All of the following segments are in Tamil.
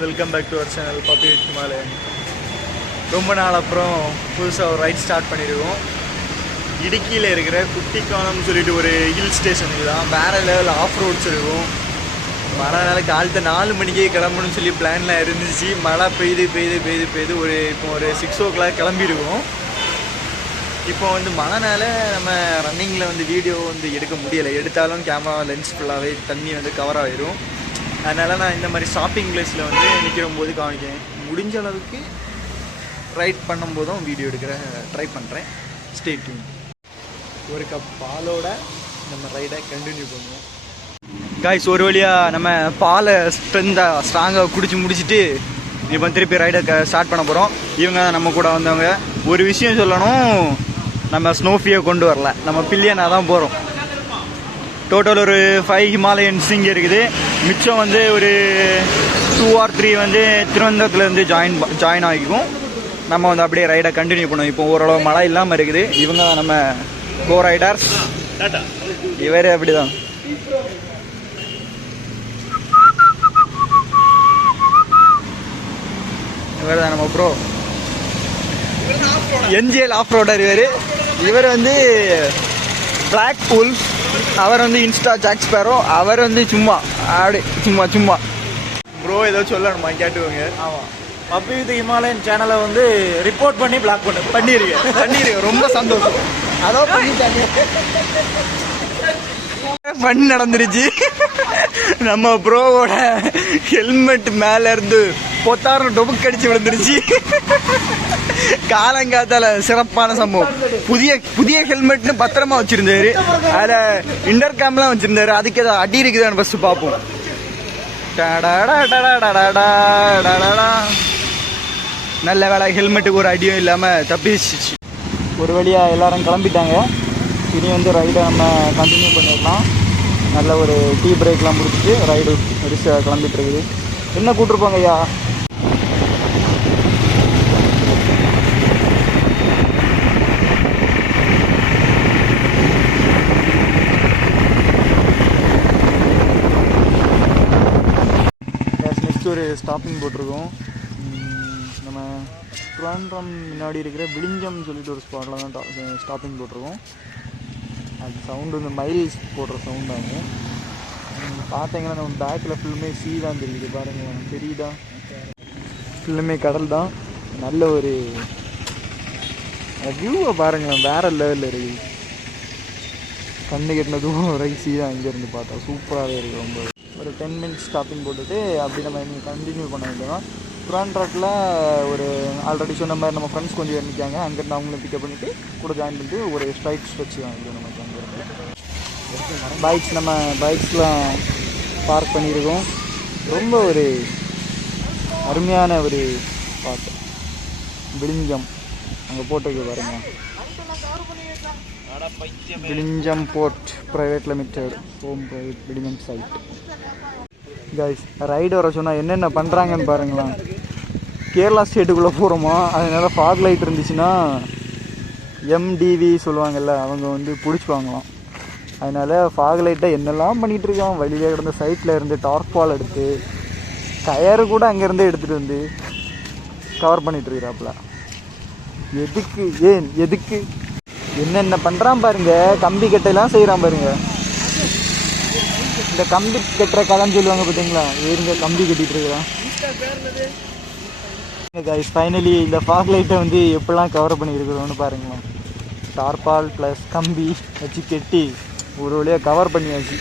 Welcome back to our channel puppy with Himalayan. ரொம்ப நாள் அப்புறம் புதுசாக ஒரு ரைட் ஸ்டார்ட் பண்ணியிருக்கோம். இடுக்கியில் இருக்கிற குட்டிக்கானம்னு சொல்லிட்டு ஒரு ஹில் ஸ்டேஷனுக்கு தான். வேறு லெவல் ஆஃப் ரோட்ஸ் இருக்கும். மழை காலத்தை 4 மணிக்கே கிளம்பணும்னு சொல்லி பிளான்லாம் இருந்துச்சு. மழை பெய்து ஒரு இப்போ ஒரு 6 o'clock கிளம்பியிருக்கோம். இப்போ வந்து மழைனால நம்ம ரன்னிங்கில் வந்து வீடியோ வந்து எடுக்க முடியலை. எடுத்தாலும் கேமரா லென்ஸ் ஃபுல்லாகவே தண்ணி வந்து கவர் ஆகிரும். அதனால் நான் இந்த மாதிரி ஷாப்பிங் பிளேஸில் வந்து நிற்கிற போது காமிக்கிறேன். முடிஞ்ச அளவுக்கு ரைட் பண்ணும்போதும் வீடியோ எடுக்கிற ட்ரை பண்ணுறேன். Stay tune. ஒரு கப் பாலோட நம்ம ரைடை கண்டினியூ பண்ணுவோம். காய்ஸ், ஒரு வழியாக நம்ம பாலை ஸ்ட்ராங்காக குடிச்சு முடிச்சுட்டு இப்போ திருப்பி ரைடை ஸ்டார்ட் பண்ண போகிறோம். இவங்க நம்ம கூட வந்தவங்க. ஒரு விஷயம் சொல்லணும், நம்ம ஸ்னோஃபியை கொண்டு வரல, நம்ம பில்லியனாக தான் போகிறோம். டோட்டல் ஒரு 5 ஹிமாலயன்ஸ் இங்கே இருக்குது. மிச்சம் வந்து ஒரு 2 or 3 வந்து திருவனந்தபுரத்துலேருந்து ஜாயின் ஆகிக்கும். நம்ம வந்து அப்படியே ரைடை கண்டினியூ பண்ணுவோம். இப்போ ஓரளவு மழை இல்லாமல் இருக்குது. இவங்க தான் நம்ம கோ ரைடர்ஸ். இவரே அப்படி தான். இவர் தான் நம்ம ப்ரோ என்ஜிஎல் ஆஃப் ரோடர். இவர் வந்து பிளாக் உல்ஃப். அவர் வந்து இன்ஸ்டா ஜாக் ஸ்பேரோ. அவர் வந்து சும்மா அப்படி சும்மா ப்ரோ ஏதோ சொல்லணுமா கேட்டுக்கோங்க. ஆமாம், பப்பி வித் ஹிமாலயன் சேனலை வந்து ரிப்போர்ட் பண்ணி பிளாக் பண்ணியிருக்கேன். ரொம்ப சந்தோஷம். அதோ பண்ணி நடந்துருச்சு. நம்ம ப்ரோவோட ஹெல்மெட் மேல இருந்து பொத்தாரம் டொபுக்கு அடிச்சு விழுந்துருச்சு. காலங்காத்தால சிறப்பான சம்பவம். புதிய ஹெல்மெட்னு பத்திரமா வச்சிருந்தாரு. அதில் இன்டர்காம்லாம் வச்சிருந்தாரு. அதுக்கு ஏதாவது அடி இருக்குதான்னு ஃபர்ஸ்ட் பார்ப்போம். நல்ல வேலை, ஹெல்மெட்டுக்கு ஒரு அடியும் இல்லாமல் தப்பிச்சிச்சு. ஒரு வழியாக எல்லாரும் கிளம்பிட்டாங்க. இனி வந்து ரைடை நம்ம கண்டினியூ பண்ணிடலாம். நல்ல ஒரு டீ பிரேக்லாம் முடிச்சுட்டு ரைடு கிளம்பிட்டு இருக்குது. என்ன கூப்பிட்ருப்பாங்க ஐயா? நெக்ஸ்ட் ஒரு ஸ்டாப்பிங் போட்டிருக்கோம். நம்ம திருவனந்தபுரம் முன்னாடி இருக்கிற விழிஞ்சம்னு சொல்லிட்டு ஒரு ஸ்பாட்டில் தான் ஸ்டாப்பிங் போட்டிருக்கோம். அது சவுண்டு இந்த மைல்ஸ் போடுற சவுண்டாங்க. பார்த்தீங்கன்னா நம்ம பேக்கில் ஃபுல்லுமே சீ தான் தெரியுது. பாருங்கள், தெரியுதா? ஃபுல்லுமே கடல் தான். நல்ல ஒரு வியூவை பாருங்கள், வேறு லெவலில் இருக்குது. கண்ணு கட்டின தூரம் வரைக்கும் சீ தான். இங்கேருந்து பார்த்தா சூப்பராகவே இருக்குது. ரொம்ப ஒரு 10 minutes ஸ்டாப்பிங் போட்டுட்டு அப்படி நம்ம இன்னும் கண்டினியூ பண்ண வேண்டியதான். திருவனந்தபுரத்தில் ஒரு ஆல்ரெடி சொன்ன மாதிரி நம்ம ஃப்ரெண்ட்ஸ் கொஞ்சம் நிற்காங்க. அங்கேருந்து அவங்களும் பிக்கப் பண்ணிவிட்டு கூட ஜாயின் பண்ணிட்டு ஒரு ஸ்ட்ரைட் ஸ்ட்ரெச் தான் இது நமக்கு. அங்கே நம்ம பைக்ஸ்லாம் பார்க் பண்ணியிருக்கோம். ரொம்ப ஒரு அருமையான ஒரு ஸ்பாட் விழிஞ்சம். அங்கே போட்டிருக்கு பாருங்க, Vizhinjam port private limited home private Vizhinjam site. Guys, ride வர சொன்னால் என்னென்ன பண்ணுறாங்கன்னு பாருங்களேன். கேரளா ஸ்டேட்டுக்குள்ளே போகிறோமா, அதனால ஃபாக் லைட் இருந்துச்சுன்னா எம்டிவி சொல்லுவாங்கள்ல, அவங்க வந்து பிடிச்சிப்பாங்களாம். அதனால் ஃபாக் லைட்டை என்னெல்லாம் பண்ணிகிட்டு இருக்கான். வழியிலே கிடந்த சைட்டில் இருந்து டார்பால் எடுத்து டயரு கூட அங்கேருந்தே எடுத்துகிட்டு வந்து கவர் பண்ணிகிட்ருக்கிறாப்புல. எதுக்கு என்னென்ன பண்ணுறான் பாருங்க. கம்பி கட்டையெல்லாம் செய்கிறான் பாருங்க. இந்த கம்பி கட்டுற கதைன்னு சொல்லுவாங்க பார்த்தீங்களா, ஏறுங்க கம்பி கட்டிகிட்டு இருக்கிறான். கைஸ், ஃபைனலி இந்த ஃபாக் லைட்டை வந்து எப்படிலாம் கவர் பண்ணியிருக்கிறோன்னு பாருங்களேன். டார்பால் ப்ளஸ் கம்பி வச்சு கட்டி ஒரு வழியாக கவர் பண்ணியாச்சு.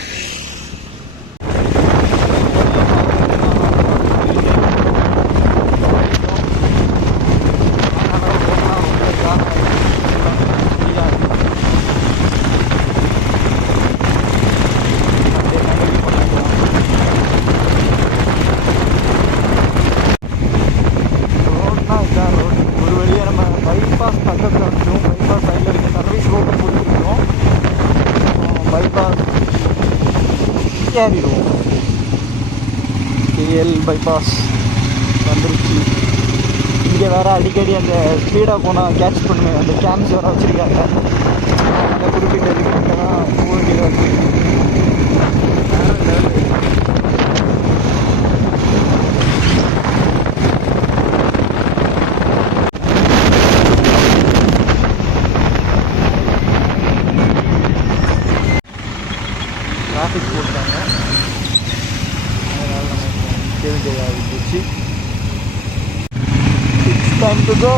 ஏறிடுவோம். கேஎல் பைபாஸ் வந்துருச்சு. இங்கே வேறு அடிக்கடி அந்த ஸ்பீடாக போனால் கேட்ச் பண்ணுவேன். அந்த கேம்ஸ் வேறு வச்சுருக்காங்க. அந்த குறிப்பிட்ட இதுக்கிட்ட தான் போய்கிட்டு வந்து time to go.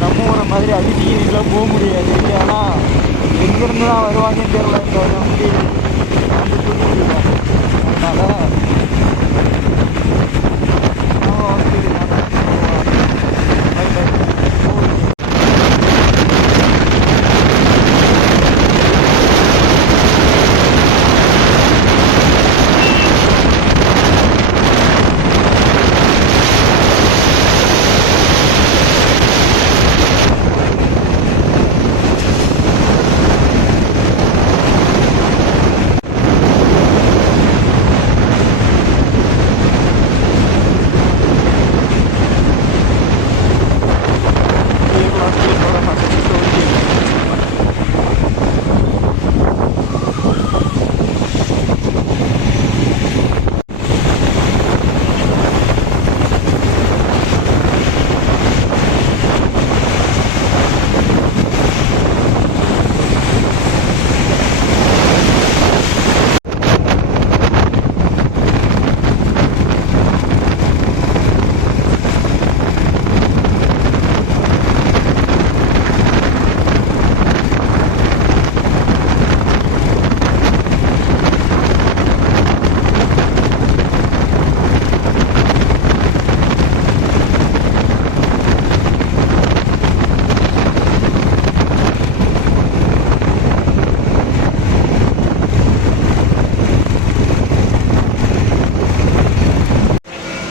நம்ம ஒரு மாதிரி அடிச்சுக்கலாம் போக முடியாது. ஏன்னா எங்கேருந்து தான் வருவாங்கன்னு தெரியல. இந்த வண்டி வந்து தூக்கிடுவோம். அதனால்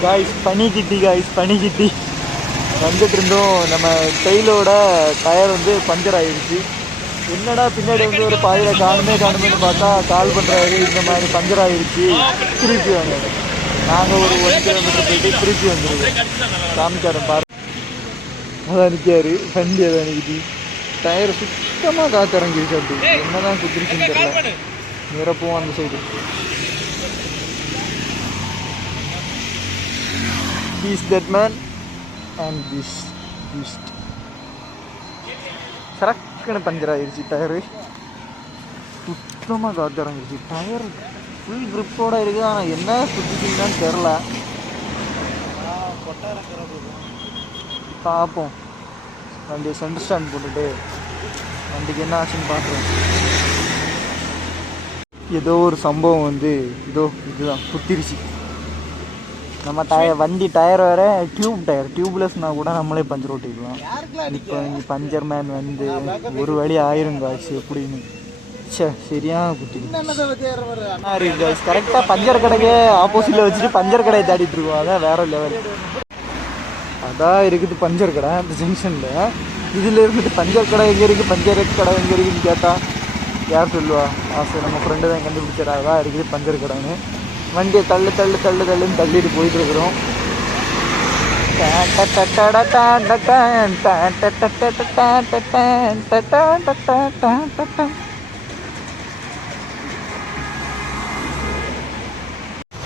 காய்ஸ் பனிக்கிட்டி வந்துட்டு இருந்தோம். நம்ம டெய்லோட டயர் வந்து பஞ்சர் ஆகிடுச்சு. என்னடா பின்னாடி வந்து ஒரு பாதையில் காணுமேனு பார்த்தா கால் பண்ணுறாரு, இந்த மாதிரி பஞ்சர் ஆகிடுச்சு, திருப்பி வாங்க. நாங்கள் ஒரு 1 கிலோமீட்டர் போயிட்டு திருப்பி வந்துடுவோம். காமிக்காரன் பாரு, அதான் நிற்காரு வண்டி, அதான் நிற்கிது. டயர் சுத்தமாக காற்று இறங்கிடுச்சு. அப்படி என்ன தான் குதிரிச்சுன்னு தெரியல. நிரப்புவோம் அந்த side. He's that man and this beast. சரக்குன்னு பஞ்சர் ஆகிடுச்சு. டயரு சுத்தமாக காற்று இறங்கிடுச்சு. டயர் ஃபுல் க்ரிப்போடு இருக்குது. ஆனால் என்ன சுற்றிச்சிங்கன்னு தெரில. பார்ப்போம். வண்டியை சென்டர் ஸ்டாண்ட் போட்டுட்டு வண்டிக்கு என்ன ஆச்சுன்னு பார்க்குறேன். ஏதோ ஒரு சம்பவம் வந்து இதுதான் குத்திருச்சு. நம்ம வண்டி டயர் வேறு டியூப்லெஸ்னா கூட நம்மளே பஞ்சர் ஓட்டிக்கலாம். இப்போ இங்கே பஞ்சர் மேன் வந்து ஒரு வழி ஆயிரும் காய்ச்சி எப்படின்னு. சரியாக குட்டி கரெக்டாக பஞ்சர் கடைக்கு ஆப்போசிட்டில் வச்சுட்டு பஞ்சர் கடையை தேடிட்டு இருக்கோம். அதான் வேற லெவல். அதான் இருக்குது பஞ்சர் கடை அந்த ஜங்ஷனில். இதில் இருந்துட்டு பஞ்சர் கடை எங்கே இருக்குது, பஞ்சர் கடை எங்கே இருக்குதுன்னு கேட்டால் யார் சொல்லுவா? சரி நம்ம ஃப்ரெண்டு தான் கண்டுபிடிச்சார். அதான் இருக்குது பஞ்சர் கடைன்னு. வண்டியை தள்ளுன்னு தள்ளிட்டு போயிட்டு இருக்கிறோம்.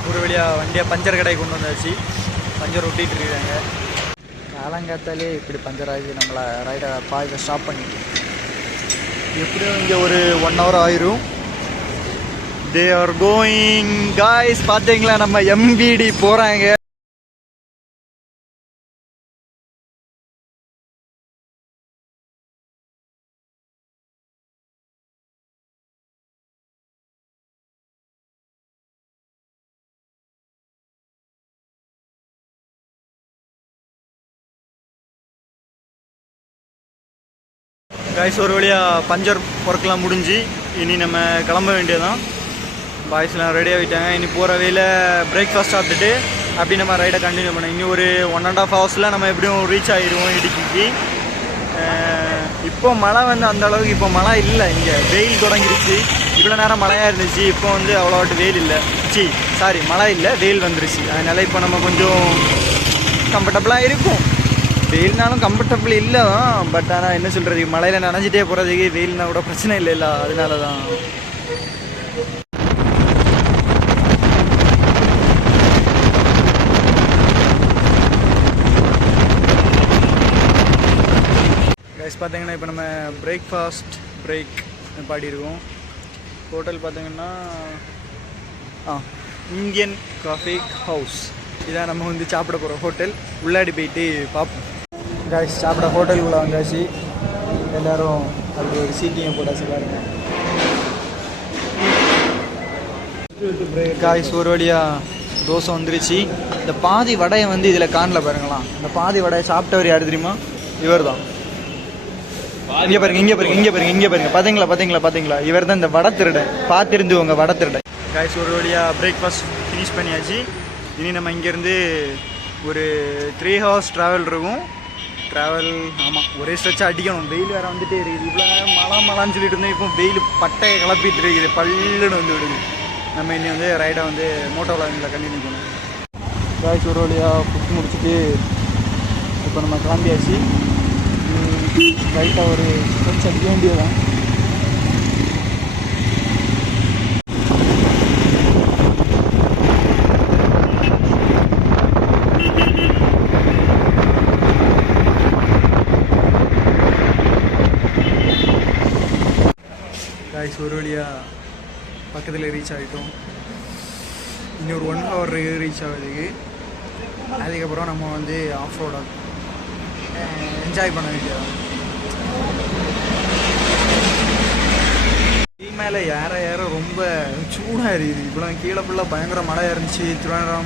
ஒரு வழியாக வண்டியை பஞ்சர் கடை கொண்டு வந்தாச்சு. பஞ்சர் ஒட்டிகிட்டு இருக்காங்க. காலங்காத்தாலே இப்படி பஞ்சர் ஆகி நம்மளை ரைடை பாதியில் ஸ்டாப் பண்ணிட்டு எப்படியும் இங்கே ஒரு 1 hour ஆயிரும். They are going guys. பாத்தீங்களா நம்ம MVD போறாங்க. guys ஒரு வழியா பஞ்சர் ஒர்க்லாம் முடிஞ்சு இனி நம்ம கிளம்ப வேண்டியதான். பாய்ஸ்லாம் ரெடி ஆகிட்டாங்க. இனி போகிற வழியில் பிரேக்ஃபாஸ்ட் சாப்பிட்டுட்டு அப்படி நம்ம ரைடை கண்டினியூ பண்ணோம். இன்னும் ஒரு 1.5 hours நம்ம எப்படியும் ரீச் ஆகிடுவோம் இடுக்கிக்கு. இப்போ மழை வந்து அந்த அளவுக்கு இப்போ மழை இல்லை. இங்கே வெயில் தொடங்கிருச்சு. இவ்வளோ நேரம் மழையாக இருந்துச்சு. இப்போ வந்து அவ்வளோவாட்டு வெயில் இல்லை. மழை இல்லை, வெயில் வந்துருச்சு. அதனால் இப்போ நம்ம கொஞ்சம் கம்ஃபர்டபுளாக இருக்கும். வெயில்னாலும் கம்ஃபர்டபுள் இல்லை தான். பட் ஆனால் என்ன சொல்கிறது, மழையில் நனைஞ்சிட்டே போகிறதுக்கு வெயில்னா கூட பிரச்சனை இல்லைல்ல. அதனால தான் பார்த்தீங்கன்னா இப்போ நம்ம பிரேக்ஃபாஸ்ட் பிரேக் பாடியிருக்கோம். ஹோட்டல் பார்த்தீங்கன்னா இந்தியன் காஃபி ஹவுஸ். இதான் நம்ம வந்து சாப்பிட போகிற ஹோட்டல். உள்ளாடி போயிட்டு பார்ப்போம். காய்ஸ் சாப்பிட ஹோட்டலுக்குள்ளே வந்தாச்சு. எல்லோரும் அப்படி ஒரு சீட்டிங்கை போட்டாச்சு பாருங்க. காய்ஸ் ஒரு வழியாக தோசை வந்துருச்சு. இந்த பாதி வடையை வந்து இதில் காணல பாருங்களாம். இந்த பாதி வடையை சாப்பிட்டவர் யார் தெரியுமா? இவர் தான். இங்கே பாருங்க, இங்கே பாருங்க, இங்கே பாருங்க, இங்கே பாருங்க. பார்த்தீங்களா பார்த்தீங்களா பார்த்தீங்களா? இவர் தான் இந்த வடை திருடன். பார்த்துருந்து உங்கள் வடை திருடன். காய்ஸ் ஒரு வழியாக பிரேக்ஃபாஸ்ட் ஃபினிஷ் பண்ணியாச்சு. இனி நம்ம இங்கேருந்து ஒரு 3 hours ட்ராவல் இருக்கும். ஆமாம், ஒரே ஸ்ட்ரெச்சாக அடிக்கணும். வெயில் வேறு வந்துட்டே இருக்குது. இவ்வளோ நேரம் மழான்னு சொல்லிட்டு இருந்தோம். இப்போ வெயில் பட்டையை கிளப்பிட்டு இருக்குது. பல்லுன்னு வந்து விடுது. நம்ம இன்னும் வந்து ரைடை வந்து மோட்டோ விளாங்கில் கண்டினியூ பண்ணணும். காய்ச்சி ஒரு வழியாக புக் முடிச்சுட்டு இப்போ நம்ம கிளம்பியாச்சு. ரைட்டாக ஒரு ஸ்ட்ரெச் அடிக்க வேண்டியதுதான். காய்ஸ் ஒரு வழியாக பக்கத்தில் ரீச் ஆகிட்டோம். இன்னொரு 1 hour ரீச் ஆகுதுக்கு. அதுக்கப்புறம் நம்ம வந்து ஆஃப் ரோடாக என்ஜாய் பண்ண வேண்டியதான். மேலே ஏற ரொம்ப சூடாக இருக்குது. இப்போலாம் கீழே ஃபுல்லாக பயங்கர மழை இருந்துச்சு. திருவண்ணாமலை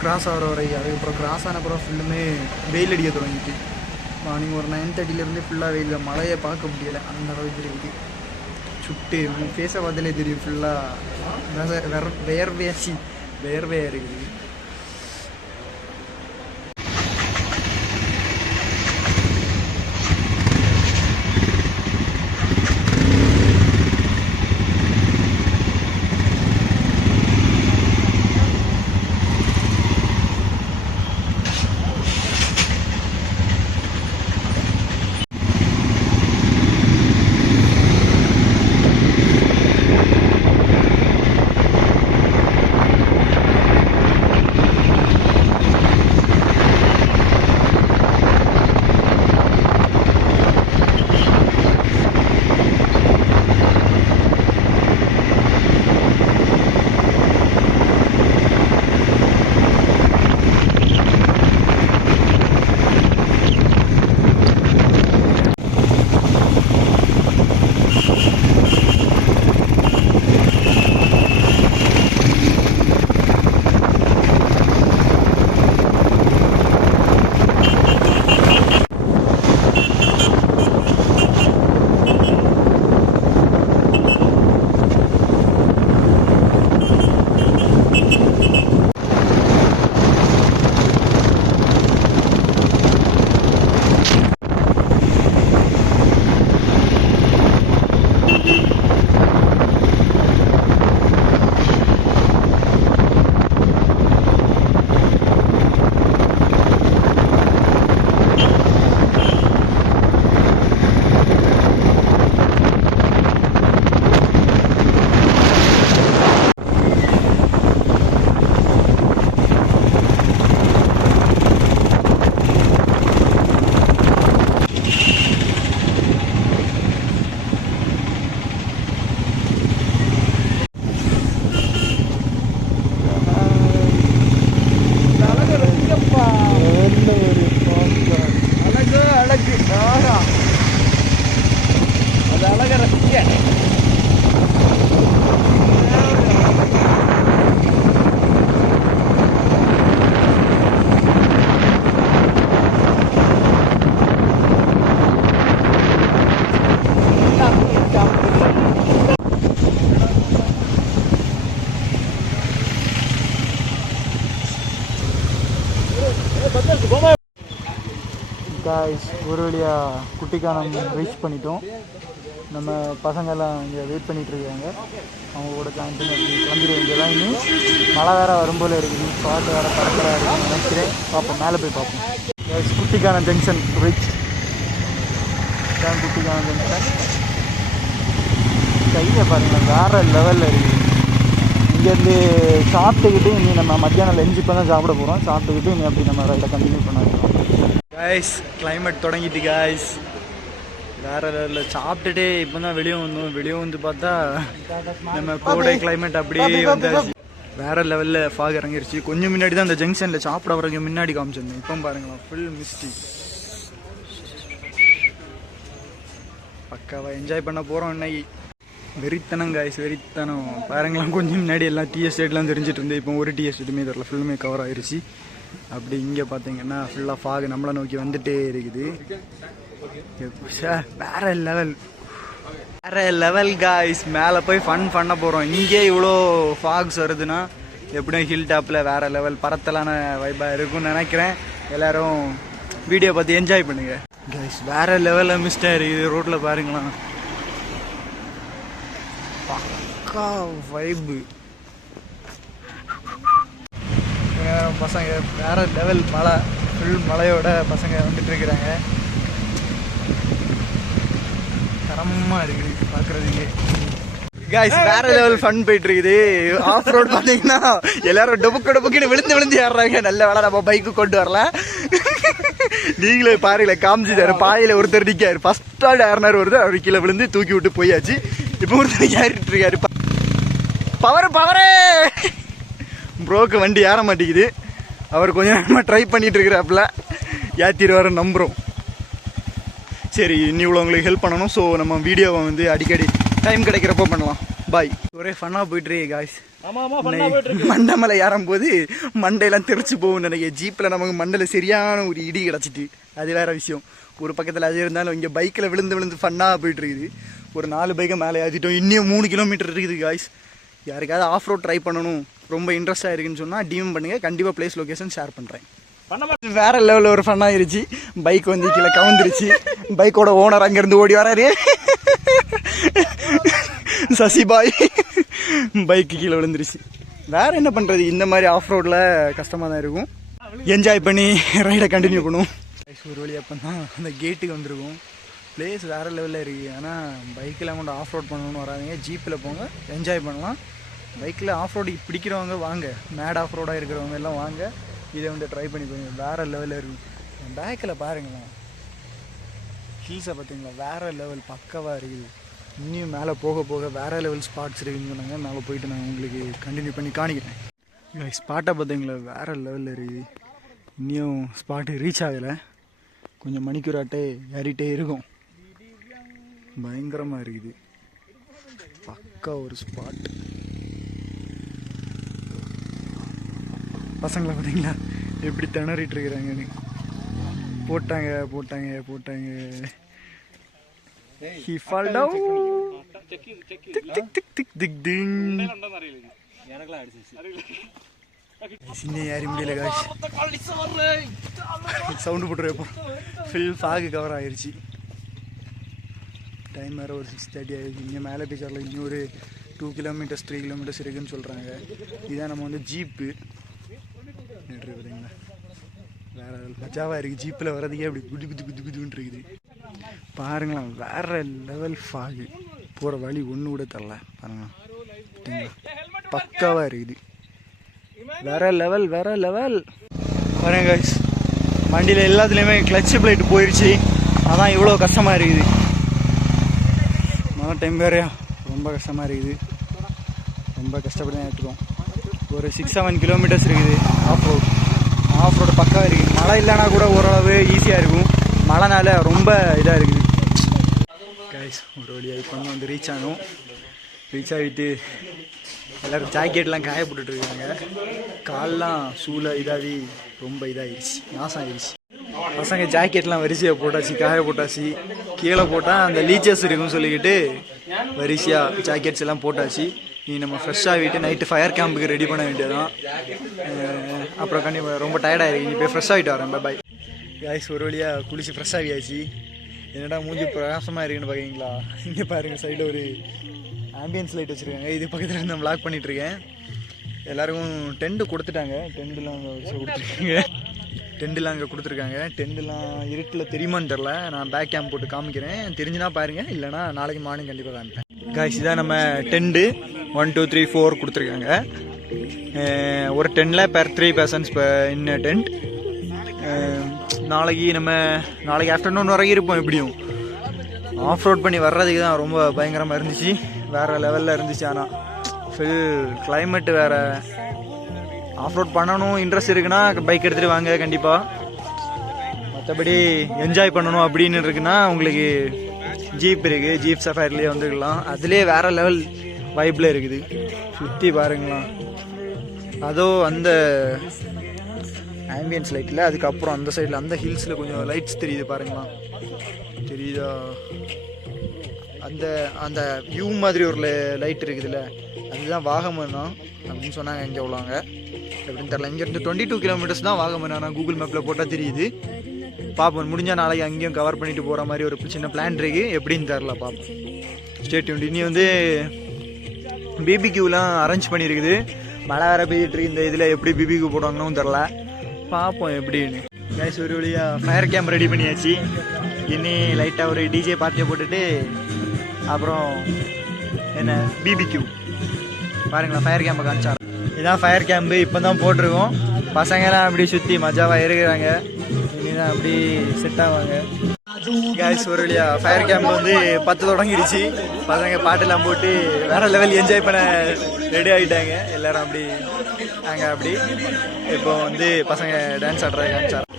கிராஸ் ஆகிற வரைக்கும். அதுக்கப்புறம் கிராஸ் ஆன அப்புறம் ஃபுல்லுமே வெயில் அடிக்க தொடங்கிட்டு. மார்னிங் ஒரு 9:30 ஃபுல்லாக வெயில். மழையை பார்க்க முடியலை, அந்த அளவுக்கு இருக்குது. சுட்டு ஃபேஸை பார்த்தாலே தெரியும். ஃபுல்லாக வேர்வையாக இருக்குது. காய்ஸ் ஒரு வழியாக குட்டிக்கானம் ரீச் பண்ணிட்டோம். நம்ம பசங்கள்லாம் இங்கே வெயிட் பண்ணிகிட்ருக்காங்க. அவங்க கூட ஜாயின் பண்ணி அப்படி கிளம்பிட வேண்டியதான். இன்னும் மழை வேறு வரும்போல இருக்குது. பாட்டு வேறு பறக்கலாக இருக்குன்னு நினைக்கிறேன். பார்ப்போம், மேலே போய் பார்ப்போம். Guys Kuttikkanam junction reach. தான் குட்டிக்கானம் ஜங்ஷன். கையை பாருங்கள், வேறு லெவலில் இருக்குது. இங்கேருந்து சாப்பிட்டுக்கிட்டு இனி நம்ம மத்தியானம் லஞ்சு இப்போ தான் சாப்பிட போகிறோம். சாப்பிட்டுக்கிட்டு இனி அப்படி நம்ம ரைடை கண்டினியூ பண்ண வைக்கிறோம். காய்ஸ் கிளைமேட் தொடங்கிட்டு காய்ஸ் வேறு லெவலில். சாப்பிட்டுட்டே இப்போ தான் வெளியே வந்தோம். வெளியே வந்து பார்த்தா நம்ம கோடை கிளைமேட் அப்படியே வந்தாச்சு. வேறு லெவலில் ஃபாக் இறங்கிருச்சு. கொஞ்சம் முன்னாடி தான் அந்த ஜங்ஷனில் சாப்பிட வரைக்கும் முன்னாடி காமிச்சிருந்தேன். இப்போ பாருங்களா ஃபுல் மிஸ்டி. பக்காவாக என்ஜாய் பண்ண போகிறோம். இன்னைக்கு வெறித்தனம் காய்ஸ், வெறித்தனம் பாருங்களாம். கொஞ்சம் முன்னாடி எல்லாம் டீ எஸ்டேட்லாம் தெரிஞ்சிட்டு இருந்தேன். இப்போ ஒரு டீ எஸ்டேட்டுமே தெரியல, ஃபுல்லுமே கவர் ஆயிடுச்சு. அப்படி இங்கே பார்த்தீங்கன்னா ஃபுல்லாக ஃபாக் நம்மளை நோக்கி வந்துட்டே இருக்குது. வேற லெவல், வேற லெவல் காய்ஸ். மேலே போய் ஃபன் பண்ண போகிறோம். இங்கே இவ்வளோ ஃபாக்ஸ் வருதுன்னா எப்படியும் ஹில் டாப்பில் வேற லெவல் பரத்தலான வைப்பாக இருக்கும்னு நினைக்கிறேன். எல்லோரும் வீடியோ பார்த்து என்ஜாய் பண்ணுங்க காய்ஸ். வேற லெவலில் மிஸ்டாக இருக்குது. ரோட்டில் பாருங்களாம் பக்கா வைப்பு. பசங்க வேற லெவல் மழை, ஃபுல் மழையோட பசங்க வந்துட்டு இருக்கிறாங்க. தரமாக இருக்குது பார்க்குறதுக்கு காய்ஸ். வேற லெவல் ஃபன் போயிட்டு இருக்குது. ஆஃப் ரோட் பார்த்தீங்கன்னா எல்லாரும் டொபுக்குன்னு விழுந்து விழுந்து ஏறுறாங்க. நல்ல வேலை நம்ம பைக்கு கொண்டு வரல. நீங்களே பாருங்களேன், காமிச்சிட்டாரு. பாதையில் ஒருத்தர் நிற்காரு. ஃபஸ்ட்டாக ஏறினார் வருது, அவர் கீழே விழுந்து தூக்கி விட்டு போயாச்சு. இப்போ ஒருத்தர் ஏறிட்டு இருக்காரு. பவரே ப்ரோக்கு வண்டி ஏற மாட்டேங்குது. அவர் கொஞ்சம் நேரமாக ட்ரை பண்ணிட்டு இருக்கிறாப்புல. ஏற்றிடுவார நம்புகிறோம். சரி, இன்னி இவ்வளோ உங்களுக்கு ஹெல்ப் பண்ணணும். ஸோ நம்ம வீடியோவை வந்து அடிக்கடி டைம் கிடைக்கிறப்போ பண்ணலாம். பாய். ஒரே ஃபன்னாக போயிட்டுரு காய்ஸ். மண்டை மேலே ஏறும்போது மண்டையெல்லாம் தெரிச்சு போகும்னு நினைக்கிறேன். ஜீப்பில் நமக்கு மண்டையில் சரியான ஒரு இடி கிடச்சிட்டு, அது வேற விஷயம். ஒரு பக்கத்தில் அது இருந்தாலும் இங்கே பைக்கில் விழுந்து ஃபன்னாக போயிட்டுருக்குது. ஒரு 4 பைக்கை மேலே ஏற்றிட்டோம். இன்னும் 3 கிலோமீட்டர் இருக்குது காய்ஸ். யாருக்காவது ஆஃப் ரோட் ட்ரை பண்ணணும், ரொம்ப இன்ட்ரெஸ்டாக இருக்குன்னு சொன்னால் டிஎம் பண்ணுங்கள். கண்டிப்பாக பிளேஸ் லொக்கேஷன் ஷேர் பண்ணுறேன். வேற லெவலில் ஒரு ஃபன் ஆயிருச்சு. பைக் வந்து கீழே கவுந்துருச்சு. பைக்கோட ஓனர் அங்கேருந்து ஓடி வராரு. சசிபாய் பைக்கு கீழே விழுந்துருச்சு. வேற என்ன பண்ணுறது, இந்த மாதிரி ஆஃப் ரோடில் கஷ்டமாக தான் இருக்கும். என்ஜாய் பண்ணி ரைடை கண்டினியூ பண்ணுவோம். ஒரு வழி அப்போ தான் அந்த கேட்டுக்கு வந்துருக்கும். பிளேஸ் வேறு லெவலில் இருக்குது. ஆனால் பைக்கில் கொண்டு ஆஃப் ரோட் பண்ணணும்னு வராதிங்க. ஜீப்பில் போங்க, என்ஜாய் பண்ணலாம். பைக்கில் ஆஃப் ரோடு பிடிக்கிறவங்க வாங்க, மேட் ஆஃப் ரோடாக இருக்கிறவங்க எல்லாம் வாங்க, இதை வந்து ட்ரை பண்ணி போங்க. வேறு லெவலில் இருக்கும். பேக்கில் பாருங்களேன், ஹில்ஸை பார்த்தீங்களா, வேறு லெவல் பக்கவாக இருக்குது. இன்னும் மேலே போக போக வேறு லெவல் ஸ்பாட்ஸ் இருக்குதுன்னு சொன்னாங்க. மேலே போயிட்டு நான் உங்களுக்கு கண்டினியூ பண்ணி காணிக்கிறேன். ஸ்பாட்டை பார்த்தீங்களா, வேறு லெவலில் இருக்குது. இன்னும் ஸ்பாட்டு ரீச் ஆகலை. கொஞ்சம் மணிக்கூராட்டே ஏறிட்டே இருக்கும். பயங்கரமாக இருக்குது. பக்கா ஒரு ஸ்பாட். பசங்களை பார்த்தீங்களா எப்படி திணறிட்டு இருக்கிறாங்கன்னு. போட்டாங்க. He fall down. சின்ன ஏறி முடியல காய்ஸ். சவுண்டு போட்டுருப்போம். ஃபுல் ஃபாகு கவர் ஆயிடுச்சு. டைம் வேறு ஒரு 6:30 ஆகிடுச்சு. இங்கே மேலே பீச்சரில் இன்னும் ஒரு 2 கிலோமீட்டர்ஸ் 3 கிலோமீட்டர்ஸ் இருக்குதுன்னு சொல்கிறாங்க. இதான் நம்ம வந்து ஜீப்பு பார்த்தீங்களா, வேறு மஜாவாக இருக்குது. ஜீப்பில் வர்றதுக்கே அப்படி குதுன்னு இருக்குது. பாருங்களேன், வேறு லெவல் ஃபாகு. போகிற வழி ஒன்று கூட தரல பாருங்களா, பக்காவாக இருக்குது. வேற லெவல் பாருங்க காய்ஸ். வண்டியில் எல்லாத்துலேயுமே கிளட்ச் பிளேட் போயிடுச்சு. அதான் இவ்வளோ கஷ்டமாக இருக்குது. மழை டைம் வேறையா ரொம்ப கஷ்டமாக இருக்குது. ரொம்ப கஷ்டப்பட்டு தான் ஏற்றுக்கோம். ஒரு 6-7 கிலோமீட்டர்ஸ் இருக்குது ஆஃப் ரோடு பக்காவாக இருக்குது. மழை இல்லைனா கூட ஓரளவு ஈஸியாக இருக்கும். மழைனால ரொம்ப இதாக இருக்குது கைஸ். ஒரு வழியாக இப்போ வந்து ரீச் ஆகும். ரீச் ஆகிட்டு எல்லோரும் ஜாக்கெட்லாம் காய போட்டுட்ருக்காங்க. கால்லாம் ஷூவில் இதாகி ரொம்ப இதாகிடுச்சு, நாசம் ஆகிடுச்சு. பசங்க ஜாக்கெட்லாம் வரிசையாக போட்டாச்சு, காய போட்டாச்சு. கீழே போட்டால் அந்த லீச்சர்ஸ் இருக்குன்னு சொல்லிக்கிட்டு வரிசையாக ஜாக்கெட்ஸ் எல்லாம் போட்டாச்சு. நீ நம்ம ஃப்ரெஷ்ஷாக வீட்டு நைட்டு ஃபயர் கேம்புக்கு ரெடி பண்ண வேண்டியதான். அப்புறம் கண்டிப்பாக ரொம்ப டயர்டாகிருக்கு. நீ போய் ஃப்ரெஷ் ஆகிட்டு வரேன். Bye guys. ஒரு வழியாக குளிச்சு ஃப்ரெஷ் ஆகியாச்சு. என்னடா மூஞ்சி பிரகாசமாக இருக்குன்னு பார்க்குறீங்களா? இங்கே பாருங்கள், சைடில் ஒரு ஆம்பியன்ஸ் லைட் வச்சுருக்காங்க. இது பக்கத்தில் இருந்து நான் வ்ளாக் பண்ணிகிட்ருக்கேன். எல்லாருக்கும் டென்ட்டு கொடுத்துட்டாங்க. டென்ட்டுலாம் அங்கே கொடுத்துருக்காங்க. டென்ட்டுலாம் இருட்டில் தெரியுமான்னு தெரில. நான் பேக் கேம்ப் போட்டு காமிக்கிறேன். தெரிஞ்சுனா பாருங்கள், இல்லைனா நாளைக்கு மார்னிங் கண்டிப்பாக காமிப்பேன். காய்ஸ் இதான் நம்ம டென்ட்டு 1 2 3 4 கொடுத்துருக்காங்க. ஒரு 10ல் per 3 persons in டென்ட். நாளைக்கு ஆஃப்டர்நூன் வரைக்கும் இருப்போம். எப்படியும் ஆஃப் ரோட் பண்ணி வர்றதுக்கு தான் ரொம்ப பயங்கரமாக இருந்துச்சு. வேறு லெவலில் இருந்துச்சு. ஆனால் ஃபுல் கிளைமேட்டு வேறு ஆஃப் ரோட் பண்ணணும் இன்ட்ரெஸ்ட் இருக்குன்னா பைக் எடுத்துகிட்டு வாங்க கண்டிப்பாக. மற்றபடி என்ஜாய் பண்ணணும் அப்படின்னு இருக்குன்னா உங்களுக்கு ஜீப் இருக்குது, ஜீப் சஃபாரிலேயே வந்துக்கலாம். அதுலேயே வேறு லெவல் வைப்பில் இருக்குது. சுற்றி பாருங்களா, அதோ அந்த ஆம்பியன்ஸ் லைட்டில், அதுக்கப்புறம் அந்த சைடில் அந்த ஹில்ஸில் கொஞ்சம் லைட்ஸ் தெரியுது பாருங்களா, தெரியுதா? அந்த அந்த வியூ மாதிரி ஒரு லைட் இருக்குதுல்ல, அதுதான் வாகமன் தான் அப்படின்னு சொன்னாங்க இங்கே உள்ளவங்க. எப்படின்னு தெரில, இங்கேருந்து 22 கிலோமீட்டர்ஸ் தான் வாகமன். ஆனால் கூகுள் மேப்பில் போட்டால் தெரியுது. பார்ப்போம், முடிஞ்சால் நாளைக்கு அங்கேயும் கவர் பண்ணிட்டு போகிற மாதிரி ஒரு சின்ன பிளான் இருக்குது. எப்படின்னு தெரில, பார்ப்போம். ஸ்டேட்யூன். இனி வந்து பிபிக்யூலாம் அரேஞ்ச் பண்ணியிருக்குது. மழை வேறு பெய்யிட்டு இருக்கு. இந்த இதில் எப்படி பிபிக்யூ போடுவாங்கன்னு தெரில, பார்ப்போம் எப்படின்னு. கைஸ், ஒரு வழியாக ஃபயர் கேம்ப் ரெடி பண்ணியாச்சு. இனி லைட்டாக ஒரு டிஜே பார்ட்டியை போட்டுட்டு அப்புறம் என்ன பிபிக்யூ பாருங்களா. ஃபயர் கேம்பை காமிச்சார். இதுதான் ஃபயர் கேம்பு. இப்போ தான் போட்டிருக்கோம். பசங்கள்லாம் அப்படி சுற்றி மஜாவாக இருக்கிறாங்க. இனிதான் அப்படி செட் ஆவாங்க. கைஸ், ஒரு வழியா ஃபயர் கேம்ப் வந்து 10 தொடங்கிடுச்சு. பசங்க பாட்டெல்லாம் போட்டு வேறு லெவல் என்ஜாய் பண்ண ரெடி ஆகிட்டாங்க எல்லோரும். அப்படி நாங்கள் அப்படி இப்போ வந்து பசங்க டான்ஸ் ஆடுறத காமிச்சார்.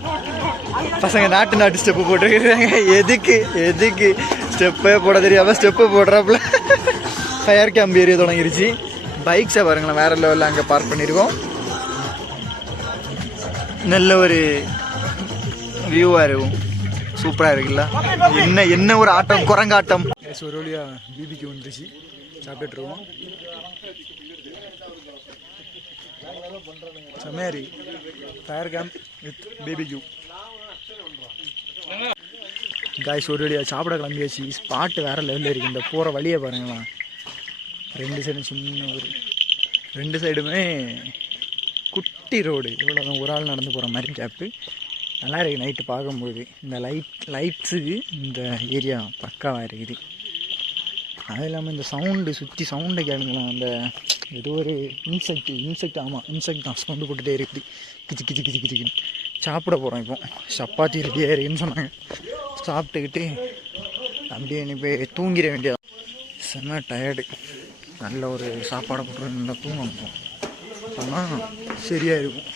பசங்க நாட்டு ஸ்டெப்பு போட்டுருக்காங்க. எதுக்கு ஸ்டெப்பே போட தெரியாமல் ஸ்டெப்பு போடுறாப்புல. ஃபயர் கேம்ப் ஏரியா தொடங்கிருச்சு. பைக்ஸை பாருங்களேன், வேறு லெவலில் அங்கே பார்க் பண்ணியிருக்கோம். நல்ல ஒரு வியூவாக இருக்கும், சூப்பராக இருக்குல்ல. என்ன ஒரு ஆட்டம், குரங்காட்டம். ஒரு வழியாக பிபிக்கு வந்துருச்சு, சாப்பிட்டுருக்கோம். செம்மையா இருக்கு fire camp with BBQ. Guys, ஒரு வழியாக சாப்பிட கிளம்பியாச்சு. ஸ்பாட்டு வேறு லெவலில் இருக்குது. இந்த போகிற வழியை பாருங்களா, 2 சைடும் சின்ன ஒரு 2 சைடுமே குட்டி ரோடு. இவ்வளோதான், ஒரு ஆள் நடந்து போகிற மாதிரி கேப்பு. நல்லா இருக்குது நைட்டு பார்க்கும்போது. இந்த லைட்ஸுக்கு இந்த ஏரியா பக்காவாக இருக்குது. அது இல்லாமல் இந்த சவுண்டு, சுற்றி சவுண்டை கேளுங்களாம். அந்த ஏதோ ஒரு இன்செக்ட் ஆமாம், இன்செக்ட் தான் சவுண்டு போட்டுகிட்டே இருக்குது. கிச்சு. சாப்பிட போகிறோம். இப்போ சப்பாத்தி ரெடியாக இருக்குன்னு சொன்னாங்க. சாப்பிட்டுக்கிட்டு அப்படியே நீ போய் தூங்கிட வேண்டியதான். செம்ம டயர்டு. நல்ல ஒரு சாப்பாடை போட்டு நல்லா தூங்கணும். ஆனால் சரியாக இருக்கும்.